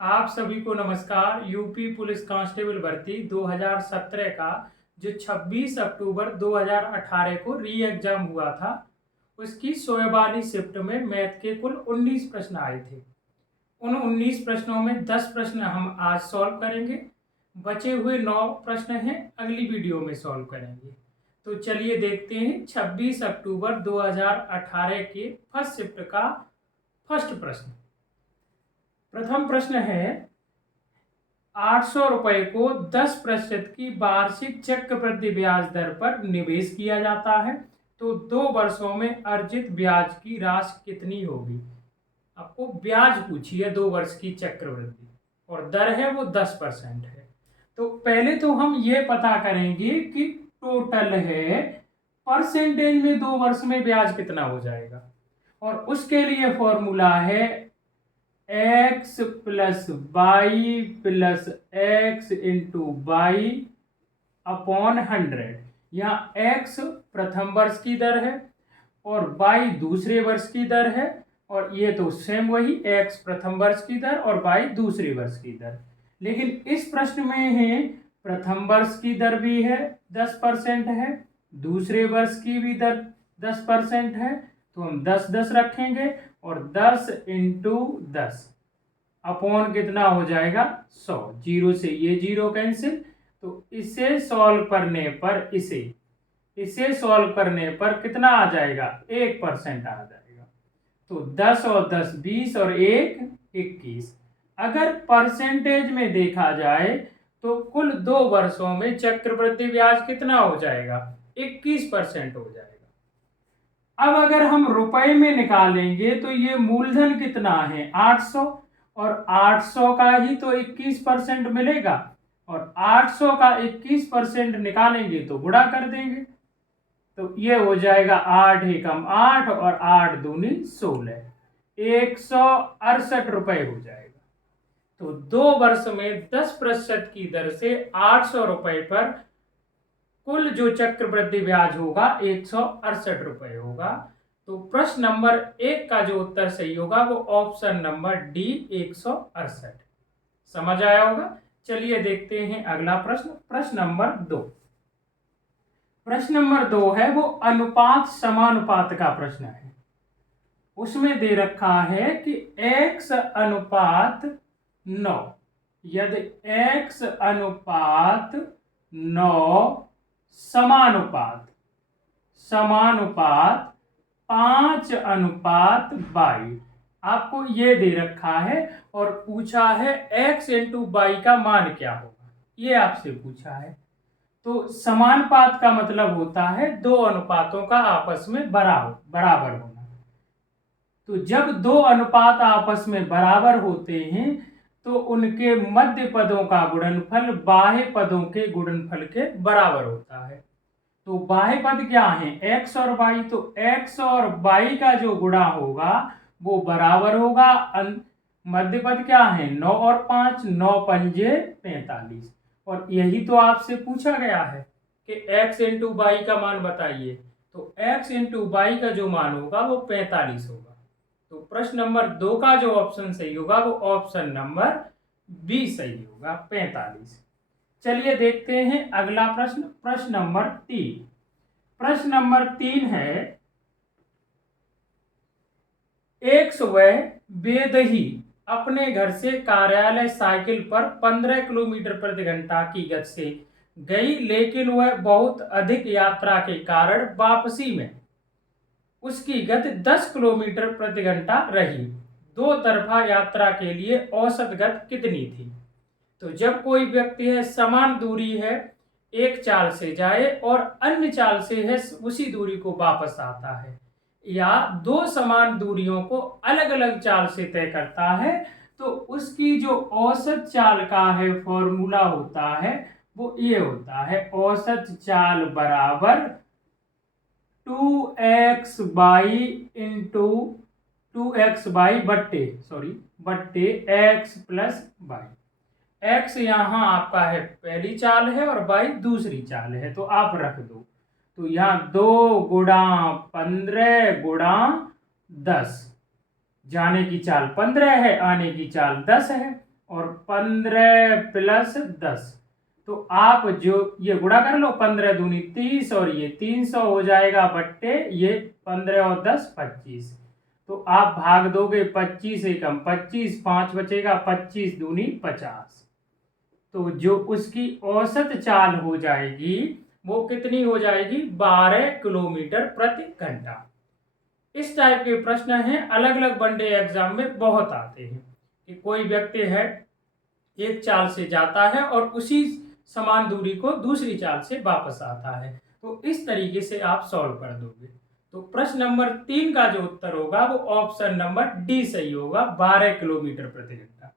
आप सभी को नमस्कार। यूपी पुलिस कांस्टेबल भर्ती 2017 का जो 26 अक्टूबर 2018 को री एग्जाम हुआ था, उसकी 100 वाली शिफ्ट में मैथ के कुल 19 प्रश्न आए थे। उन 19 प्रश्नों में 10 प्रश्न हम आज सॉल्व करेंगे। बचे हुए 9 प्रश्न हैं, अगली वीडियो में सॉल्व करेंगे। तो चलिए देखते हैं 26 अक्टूबर 2018 के फर्स्ट शिफ्ट का फर्स्ट प्रश्न। प्रथम प्रश्न है, 800 रुपए को 10% की वार्षिक चक्रवृद्धि ब्याज दर पर निवेश किया जाता है, तो 2 वर्षों में अर्जित ब्याज की राशि कितनी होगी। आपको ब्याज पूछी है 2 वर्ष की चक्रवृद्धि और दर है वो 10% है। तो पहले तो हम ये पता करेंगे कि टोटल है परसेंटेज में 2 वर्ष में ब्याज कितना हो जाएगा, और उसके लिए फॉर्मूला है x plus Y plus X into Y upon 100। यहाँ x प्रथम वर्ष की दर है और y दूसरे वर्ष की दर है, और ये तो सेम वही x प्रथम वर्ष की दर और y दूसरे वर्ष की दर। लेकिन इस प्रश्न में है प्रथम वर्ष की दर भी है 10% है, दूसरे वर्ष की भी दर 10% है, तो हम 10-10 रखेंगे और 10 इंटू 10 अपॉन कितना हो जाएगा 100। जीरो से ये जीरो कैंसिल, तो इसे सॉल्व करने पर इसे सॉल्व करने पर कितना आ जाएगा 1% आ जाएगा। तो 10 और 10 20 और 1 21। अगर परसेंटेज में देखा जाए तो कुल 2 वर्षों में चक्रवृद्धि ब्याज कितना हो जाएगा 21% हो जाएगा। अब अगर हम रुपए में निकालेंगे तो ये मूलधन कितना है 800, और 800 का ही तो 21% मिलेगा, और 800 का 21% निकालेंगे तो गुणा कर देंगे, तो ये हो जाएगा 8 एकम 8 और 8 दूनी 16, 168 रुपए हो जाएगा। तो 2 वर्ष में 10% की दर से 800 रुपए पर कुल जो चक्रवृद्धि ब्याज होगा 168 रुपए होगा। तो प्रश्न नंबर 1 का जो उत्तर सही होगा वो ऑप्शन नंबर डी 168। समझ आया होगा। चलिए देखते हैं अगला प्रश्न, प्रश्न नंबर 2। प्रश्न नंबर 2 है वो अनुपात समानुपात का प्रश्न है। उसमें दे रखा है कि x अनुपात 9, यदि x अनुपात 9 समानुपात 5 अनुपात 22 आपको ये दे रखा है, और पूछा है x इंटू वाई का मान क्या होगा, ये आपसे पूछा है। तो समानुपात का मतलब होता है 2 अनुपातों का आपस में बराबर होना। तो जब 2 अनुपात आपस में बराबर होते हैं तो उनके मध्य पदों का गुणनफल बाह्य पदों के गुणनफल के बराबर होता है। तो बाह्य पद क्या है x और y, तो x और y का जो गुणा होगा वो बराबर होगा। मध्य पद क्या है 9 और 5, 9 पंजे 45, और यही तो आपसे पूछा गया है कि x इंटू वाई का मान बताइए, तो x इंटू वाई का जो मान होगा वो 45 होगा। तो प्रश्न नंबर 2 का जो ऑप्शन सही होगा वो ऑप्शन नंबर बी सही होगा 45। चलिए देखते हैं अगला प्रश्न, प्रश्न नंबर 3। प्रश्न नंबर 3 है, एक सुबह बेदही अपने घर से कार्यालय साइकिल पर 15 किलोमीटर प्रति घंटा की गति से गई, लेकिन वह बहुत अधिक यात्रा के कारण वापसी में उसकी गति 10 किलोमीटर प्रति घंटा रही। 2 तरफा यात्रा के लिए औसत गति कितनी थी। तो जब कोई व्यक्ति है समान दूरी है एक चाल से जाए और अन्य चाल से है उसी दूरी को वापस आता है, या 2 समान दूरियों को अलग अलग चाल से तय करता है, तो उसकी जो औसत चाल का है फॉर्मूला होता है वो ये होता है, औसत चाल बराबर 2x by into 2x by बट्टे x प्लस वाई। x यहाँ आपका है पहली चाल है और y दूसरी चाल है, तो आप रख दो। तो यहाँ 2 गुणा 15 गुणा 10, जाने की चाल 15 है, आने की चाल 10 है, और 15 प्लस 10। तो आप जो ये गुणा कर लो, 15 दूनी 30 और ये 300 हो जाएगा बट्टे ये 15 और 10 25। तो आप भाग दोगे 25 एकम 25, 5 बचेगा, 25 दूनी 50। तो जो उसकी औसत चाल हो जाएगी वो कितनी हो जाएगी? 12 किलोमीटर प्रति घंटा। इस टाइप के प्रश्न हैं, अलग अलग वनडे एग्जाम में बहुत आते हैं कि कोई व्यक्ति है एक चाल से जाता है और उसी समान दूरी को दूसरी चाल से वापस आता है, तो इस तरीके से आप सॉल्व कर दोगे। तो प्रश्न नंबर 3 का जो उत्तर होगा वो ऑप्शन नंबर डी सही होगा, 12 किलोमीटर प्रति घंटा।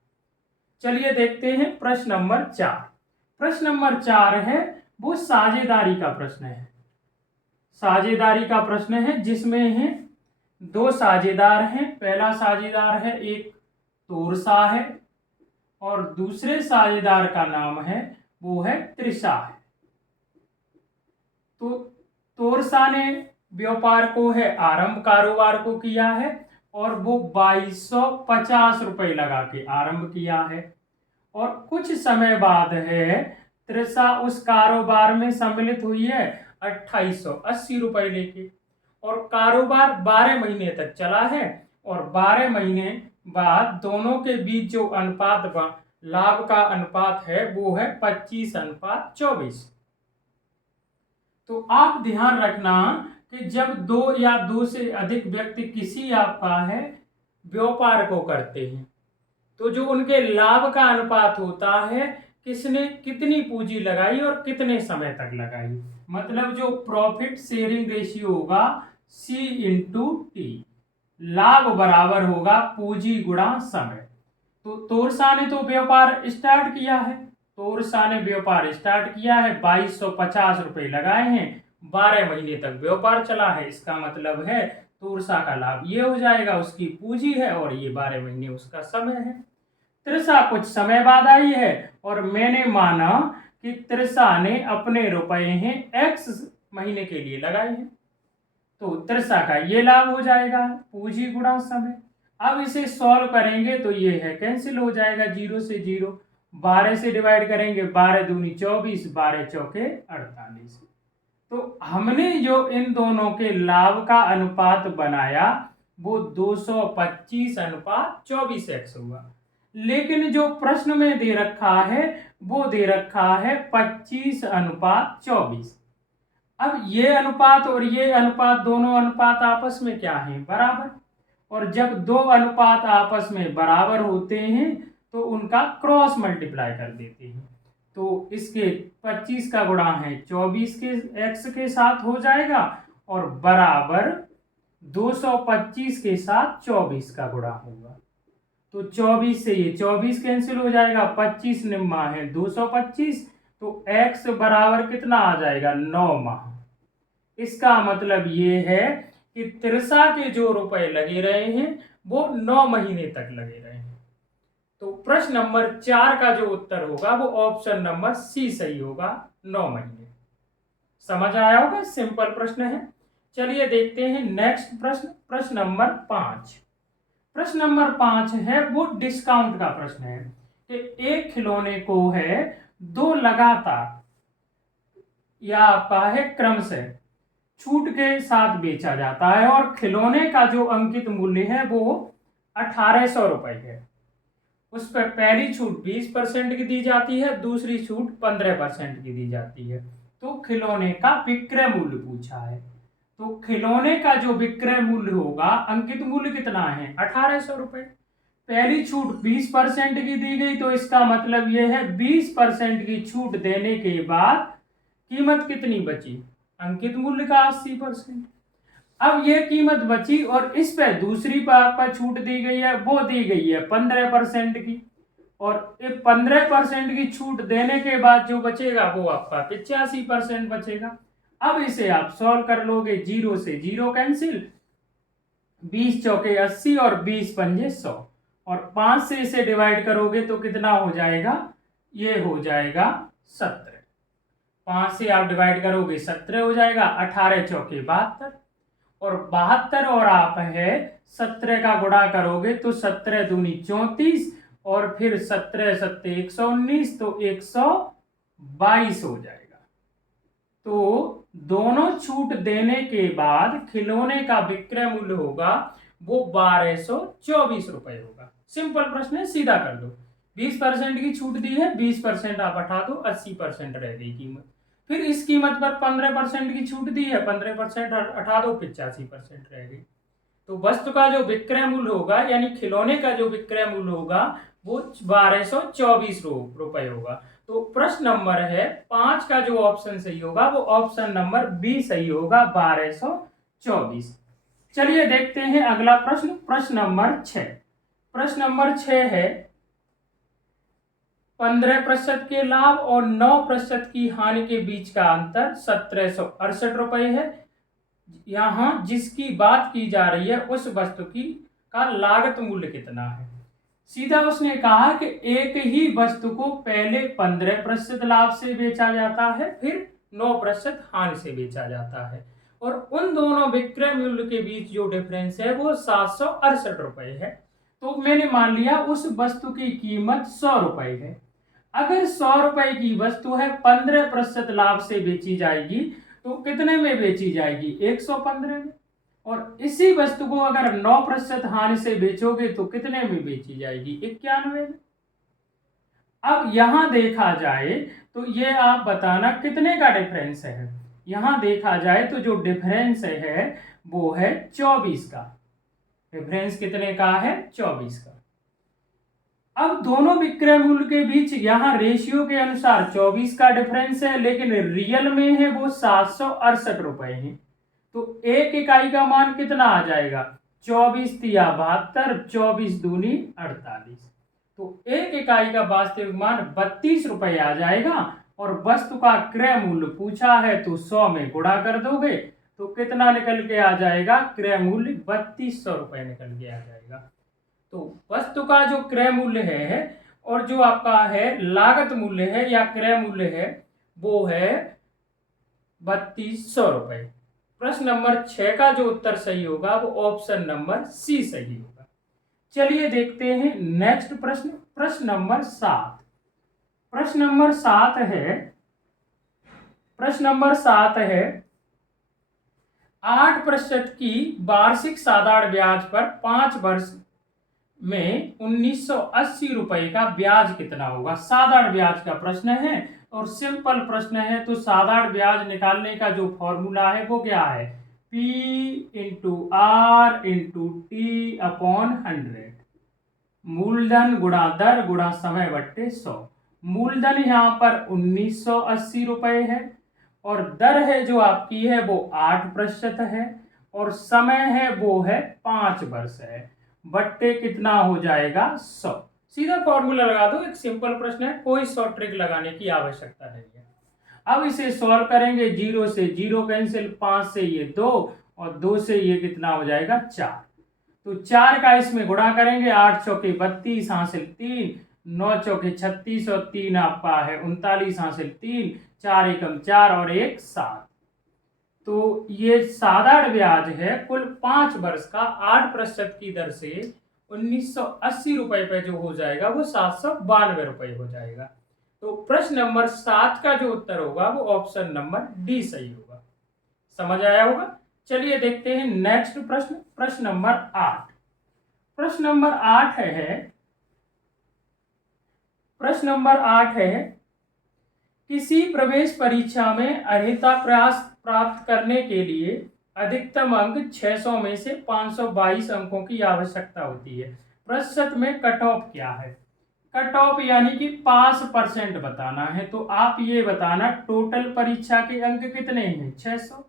चलिए देखते हैं प्रश्न नंबर 4। प्रश्न नंबर 4 है वो साझेदारी का प्रश्न है। साझेदारी का प्रश्न है जिसमें है दो साझेदार हैं। पहला साझेदार है एक तोरसा है और दूसरे साझेदार का नाम है वो है त्रिशा है। तो तोरसा ने व्यापार को है आरंभ कारोबार को किया है और वो 2250 रुपए लगा के आरंभ किया है और कुछ समय बाद है त्रिशा उस कारोबार में सम्मिलित हुई है 2880 रुपए लेके और कारोबार 12 महीने तक चला है और 12 महीने बाद दोनों के बीच जो अनुपात लाभ का अनुपात है वो है 25:24। तो आप ध्यान रखना कि जब दो या दो से अधिक व्यक्ति किसी आपका है व्यापार को करते हैं तो जो उनके लाभ का अनुपात होता है किसने कितनी पूंजी लगाई और कितने समय तक लगाई, मतलब जो प्रॉफिट शेयरिंग रेशियो होगा C इंटू टी, लाभ बराबर होगा पूंजी गुणा समय। तो तोरसा ने तो व्यापार स्टार्ट किया है, तोरसा ने व्यापार स्टार्ट किया है, 2250 रुपए लगाए हैं, 12 महीने तक व्यापार चला है, इसका मतलब है तोरसा का लाभ ये हो जाएगा, उसकी पूंजी है और ये 12 महीने उसका समय है। त्रिशा कुछ समय बाद आई है और मैंने माना कि त्रिशा ने अपने रुपए हैं X महीने के लिए लगाए हैं, तो त्रिशा का ये लाभ हो जाएगा पूंजी गुणा समय। अब इसे सॉल्व करेंगे तो ये है कैंसिल हो जाएगा, 0 से 0, 12 से डिवाइड करेंगे, 12 दूनी 24, 12 चौके 48। तो हमने जो इन दोनों के लाभ का अनुपात बनाया वो 225:24x हुआ, लेकिन जो प्रश्न में दे रखा है वो दे रखा है 25:24। अब ये अनुपात और ये अनुपात दोनों अनुपात आपस में क्या है? बराबर। और जब दो अनुपात आपस में बराबर होते हैं तो उनका क्रॉस मल्टीप्लाई कर देते हैं, तो इसके 25 का गुणा है 24 के x के साथ हो जाएगा और बराबर 225 के साथ 24 का गुणा होगा। तो 24 से ये 24 कैंसिल हो जाएगा, 25 निम्मा है 225, तो x बराबर कितना आ जाएगा? 9 माह। इसका मतलब ये है कि त्रिशा के जो रुपए लगे रहे हैं वो 9 महीने तक लगे रहे हैं। तो प्रश्न नंबर 4 का जो उत्तर होगा वो ऑप्शन नंबर सी सही होगा, 9 महीने। समझ आया होगा, सिंपल प्रश्न है। चलिए देखते हैं नेक्स्ट प्रश्न, प्रश्न नंबर 5। प्रश्न नंबर 5 है वो डिस्काउंट का प्रश्न है कि एक खिलौने को है दो लगातार या आपका है क्रमशः छूट के साथ बेचा जाता है और खिलौने का जो अंकित मूल्य है वो 1800 रुपए है। उस पर पहली छूट 20% की दी जाती है, दूसरी छूट 15% की दी जाती है। तो खिलौने का विक्रय मूल्य पूछा है, तो खिलौने का जो विक्रय मूल्य होगा अंकित मूल्य कितना है? 1800 रुपए। पहली छूट 20% की दी गई तो इसका मतलब यह है 20% की छूट देने के बाद कीमत कितनी बची? अंकित मूल्य का 80%। अब यह कीमत बची और इस पे दूसरी पर आपका छूट दी गई है, वो दी गई है 15% की, और 15% की छूट देने के बाद जो बचेगा वो आपका 85% बचेगा। अब इसे आप सॉल्व कर लोगे, 0 से 0 कैंसिल, 20 चौके 80 और 20 पंजे 100, और 5 से इसे डिवाइड करोगे तो कितना हो जाएगा? ये हो जाएगा 17। 5 से आप डिवाइड करोगे 17 हो जाएगा, 18 चौके 72, और 72 और आप है 17 का गुणा करोगे तो 17 दूनी 34, और फिर 17 सत्ते 119, तो 122 हो जाएगा। तो दोनों छूट देने के बाद खिलौने का विक्रय मूल्य होगा वो 1224 रुपए होगा। सिंपल प्रश्न है, सीधा कर दो। 20% की छूट दी है, 20% आप हटा दो, 80% रह गई कीमत। फिर इस कीमत पर 15% की छूट दी है, 15% हटा दो, 85% रह गई। तो वस्तु का जो विक्रय मूल्य होगा, यानी खिलौने का जो विक्रय मूल्य होगा वो 1224 रुपए होगा। तो प्रश्न नंबर है 5 का जो ऑप्शन सही होगा वो ऑप्शन नंबर बी सही होगा, 1224। चलिए देखते हैं अगला प्रश्न, प्रश्न नंबर 6। प्रश्न नंबर 6 है 15% के लाभ और 9% की हानि के बीच का अंतर 1768 रुपए है। यहां जिसकी बात की जा रही है उस वस्तु की का लागत मूल्य कितना है। सीधा उसने कहा कि एक ही वस्तु को पहले 15% लाभ से बेचा जाता है, फिर 9% हानि से बेचा जाता है, और उन दोनों विक्रय मूल्य के बीच जो डिफरेंस है वो 768 रुपए है। तो मैंने मान लिया उस वस्तु की कीमत 100 रुपए है। अगर 100 रुपए की वस्तु है, 15% लाभ से बेची जाएगी, तो कितने में बेची जाएगी? 115 में। और इसी वस्तु को अगर 9% हानि से बेचोगे तो कितने में बेची जाएगी? 91 में। अब यहां देखा जाए तो ये आप बताना कितने का डिफरेंस है। यहां देखा जाए तो जो डिफरेंस है वो है 24 का। डिफरेंस कितने का है? 24 का। अब दोनों विक्रय मूल्य के बीच यहाँ रेशियो के अनुसार 24 का डिफरेंस है, लेकिन रियल में है वो 768 रुपए है। तो एक इकाई का मान कितना आ जाएगा? 24 तिया 72, 24 दूनी 48। तो एक इकाई का वास्तविक मान 32 रुपए आ जाएगा, और वस्तु का क्रय मूल्य पूछा है तो 100 में गुणा कर दोगे तो कितना निकल के आ जाएगा? क्रय मूल्य 3200 रुपए निकल के आ जाएगा। तो वस्तु का जो क्रय मूल्य है और जो आपका है लागत मूल्य है या क्रय मूल्य है वो है 3200 रुपए। प्रश्न नंबर 6 का जो उत्तर सही होगा वो ऑप्शन नंबर सी सही होगा। चलिए देखते हैं नेक्स्ट प्रश्न, प्रश्न नंबर 7। प्रश्न नंबर 7 है, प्रश्न नंबर 7 है 8% की वार्षिक साधारण ब्याज पर 5 वर्ष में 1980 रुपए का ब्याज कितना होगा। साधारण ब्याज का प्रश्न है और सिंपल प्रश्न है, तो साधारण ब्याज निकालने का जो फॉर्मूला है वो क्या है? P into R into T upon 100। मूलधन गुणा दर गुणा समय बट्टे 100। मूलधन यहाँ पर 1980 रुपए है, और दर है जो आपकी है वो 8% है, और समय है वो है 5 वर्ष है, बट्टे कितना हो जाएगा? 100। सीधा फॉर्मूला लगा दो, एक सिंपल प्रश्न है, कोई शॉर्ट ट्रिक लगाने की आवश्यकता नहीं है। अब इसे सॉल्व करेंगे, 0 से 0 कैंसिल, 5 से ये 2 और 2 से ये कितना हो जाएगा? 4। तो 4 का इसमें गुणा करेंगे, 8 चौके 32 हासिल 3, 9 चौके 36 और 3 आपका है 39 हासिल 3, 4 एकम 4 और 1 7। तो ये साधारण ब्याज है कुल 5 वर्ष का 8% की दर से 1980 रुपए पे जो हो जाएगा वो 792 रुपए हो जाएगा। तो प्रश्न नंबर 7 का जो उत्तर होगा वो ऑप्शन नंबर डी सही होगा। समझ आया होगा। चलिए देखते हैं नेक्स्ट प्रश्न, प्रश्न नंबर 8। प्रश्न नंबर 8 है, प्रश्न नंबर 8 है किसी प्रवेश परीक्षा में अर्हता प्राप्त करने के लिए अधिकतम अंक 600 में से 522 अंकों की आवश्यकता होती है। प्रतिशत में कट ऑफ क्या है? कट ऑफ यानी कि पास परसेंट बताना है, तो आप ये बताना टोटल परीक्षा के अंक कितने हैं? 600,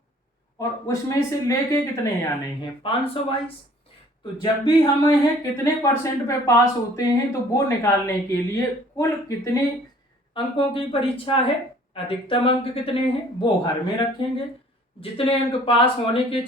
और उसमें से लेके कितने आने हैं? 522। तो जब भी हमें कितने परसेंट पे पास होते हैं तो वो निकालने के लिए कुल कितने अंकों की परीक्षा है, अधिकतम अंक कितने हैं वो हर में रखेंगे, जितने अंक पास होने के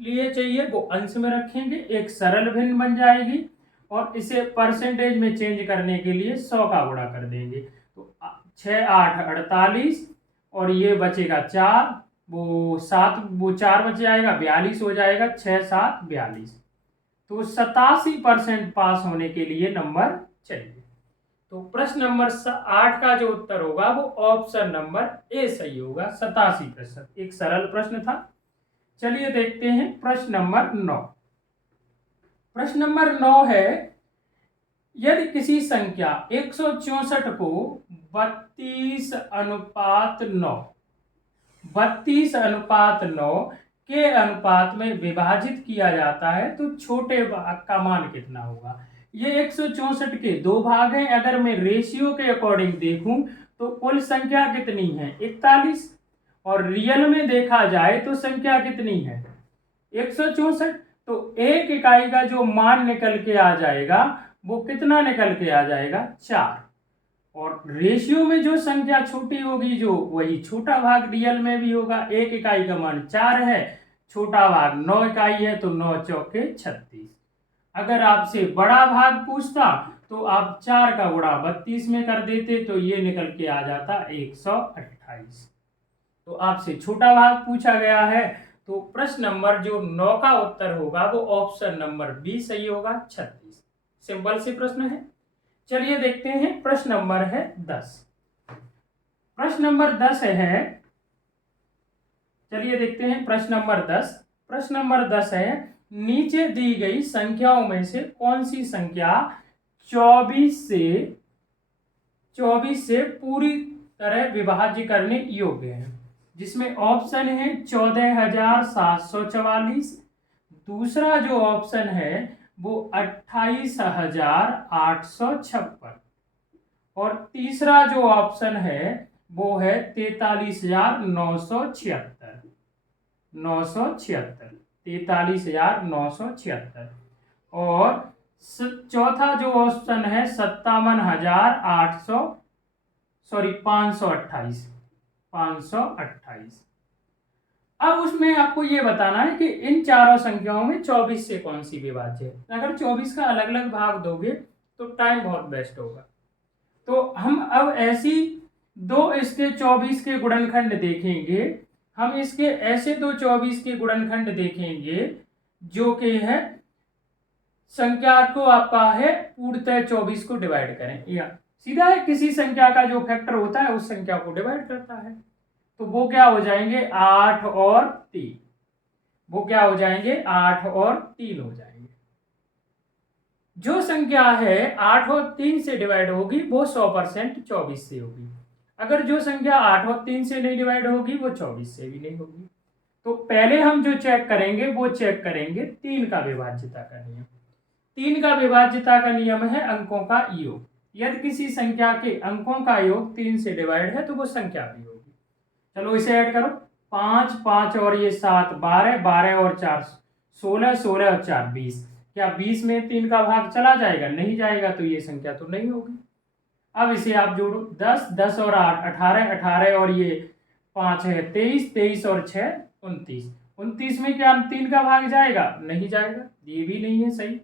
लिए चाहिए वो अंश में रखेंगे, एक सरल भिन्न बन जाएगी, और इसे परसेंटेज में चेंज करने के लिए 100 का गुणा कर देंगे। तो 6 8 48 और ये बचेगा 4, वो 7 वो 4 बच जाएगा 42 हो जाएगा, 6 7 42। तो 87% पास होने के लिए नंबर चाहिए। तो प्रश्न नंबर 8 का जो उत्तर होगा वो ऑप्शन नंबर ए सही होगा, 87%। एक सरल प्रश्न था। चलिए देखते हैं प्रश्न नंबर 9। प्रश्न नंबर 9 है, यदि किसी संख्या 164 को 32:9 के अनुपात में विभाजित किया जाता है तो छोटे भाग का मान कितना होगा। ये 164 के दो भाग हैं। अगर मैं रेशियो के अकॉर्डिंग देखूं तो कुल संख्या कितनी है 41, और रियल में देखा जाए तो संख्या कितनी है 164। तो एक इकाई का जो मान निकल के आ जाएगा वो कितना निकल के आ जाएगा 4, और रेशियो में जो संख्या छोटी होगी जो वही छोटा भाग रियल में भी होगा। एक इकाई का मान 4 है, छोटा भाग 9 इकाई है, तो 9 चौके 36। अगर आपसे बड़ा भाग पूछता तो आप 4 का गुणा 32 में कर देते तो ये निकल के आ जाता 128। तो आपसे छोटा भाग पूछा गया है, तो प्रश्न नंबर जो 9 का उत्तर होगा वो ऑप्शन नंबर बी सही होगा, 36। सिंपल से प्रश्न है। चलिए देखते हैं प्रश्न नंबर है 10। प्रश्न नंबर 10 है, चलिए देखते हैं प्रश्न नंबर 10। प्रश्न नंबर 10 है, नीचे दी गई संख्याओं में से कौन सी संख्या 24 से पूरी तरह विभाज्य करने योग्य है। जिसमें ऑप्शन है 14,744, दूसरा जो ऑप्शन है वो 28,856, और तीसरा जो ऑप्शन है वो है 43,976। 43,976, और चौथा जो ऑप्शन है 528। अब उसमें आपको ये बताना है कि इन चारों संख्याओं में 24 से कौन सी विभाज्य है। अगर 24 का अलग अलग भाग दोगे तो टाइम बहुत बेस्ट होगा। तो हम अब ऐसी दो इसके 24 के गुणनखंड देखेंगे। हम इसके ऐसे दो 24 के गुणनखंड देखेंगे जो कि है संख्या को आपका है पूर्णतः 24 को डिवाइड करें, या सीधा है किसी संख्या का जो फैक्टर होता है उस संख्या को डिवाइड करता है। तो वो क्या हो जाएंगे 8 और 3, वो क्या हो जाएंगे 8 और 3 हो जाएंगे। जो संख्या है 8 और 3 से डिवाइड होगी वो 100% 24 से होगी। अगर जो संख्या 8 और 3 से नहीं डिवाइड होगी वो 24 से भी नहीं होगी। तो पहले हम जो चेक करेंगे वो चेक करेंगे 3 का विभाज्यता का नियम। 3 का विभाज्यता का नियम है अंकों का योग। यदि किसी संख्या के अंकों का योग 3 से डिवाइड है तो वो संख्या भी होगी। चलो इसे ऐड करो, 5 5 और ये 7 12, 12 और 4 16, 16 और 4 20। क्या 20 में 3 का भाग चला जाएगा? नहीं जाएगा, तो ये संख्या तो नहीं होगी। अब इसे आप जोड़ो, 10 10 और 8 18, 18 और ये 5 है 23, 23 और 6 29। 29 में क्या 3 का भाग जाएगा? नहीं जाएगा, ये भी नहीं है सही।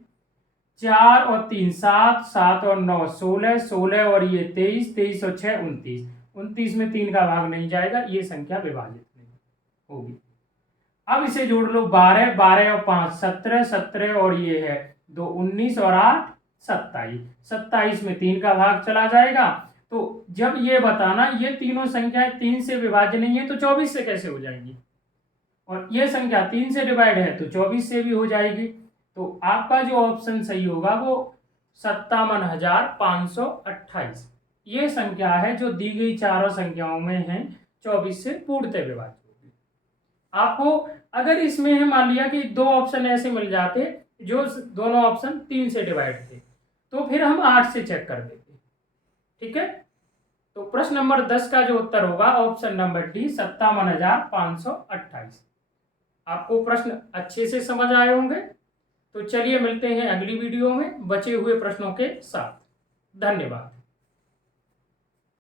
4 और 3 7, 7 और 9 16, 16 और ये 23, 23 और 6 29। 29 में 3 का भाग नहीं जाएगा, ये संख्या विभाजित नहीं होगी। अब इसे जोड़ लो, 12 12 और 5 17, 17 और ये है 2 19 और 8 27। 27 में 3 का भाग चला जाएगा। तो जब ये बताना ये तीनों संख्याएं 3 से विभाज्य नहीं है तो 24 से कैसे हो जाएंगी, और ये संख्या 3 से डिवाइड है तो 24 से भी हो जाएगी। तो आपका जो ऑप्शन सही होगा वो 57,528 ये संख्या है जो दी गई चारों संख्याओं में है 24 से पूर्णतः विभाज्य होगी। आपको अगर इसमें है मान लिया कि दो ऑप्शन ऐसे मिल जाते जो दोनों ऑप्शन 3 से डिवाइड थे तो फिर हम 8 से चेक कर देते, ठीक है। तो प्रश्न नंबर 10 का जो उत्तर होगा ऑप्शन नंबर डी 57,528। आपको प्रश्न अच्छे से समझ आए होंगे। तो चलिए मिलते हैं अगली वीडियो में बचे हुए प्रश्नों के साथ। धन्यवाद।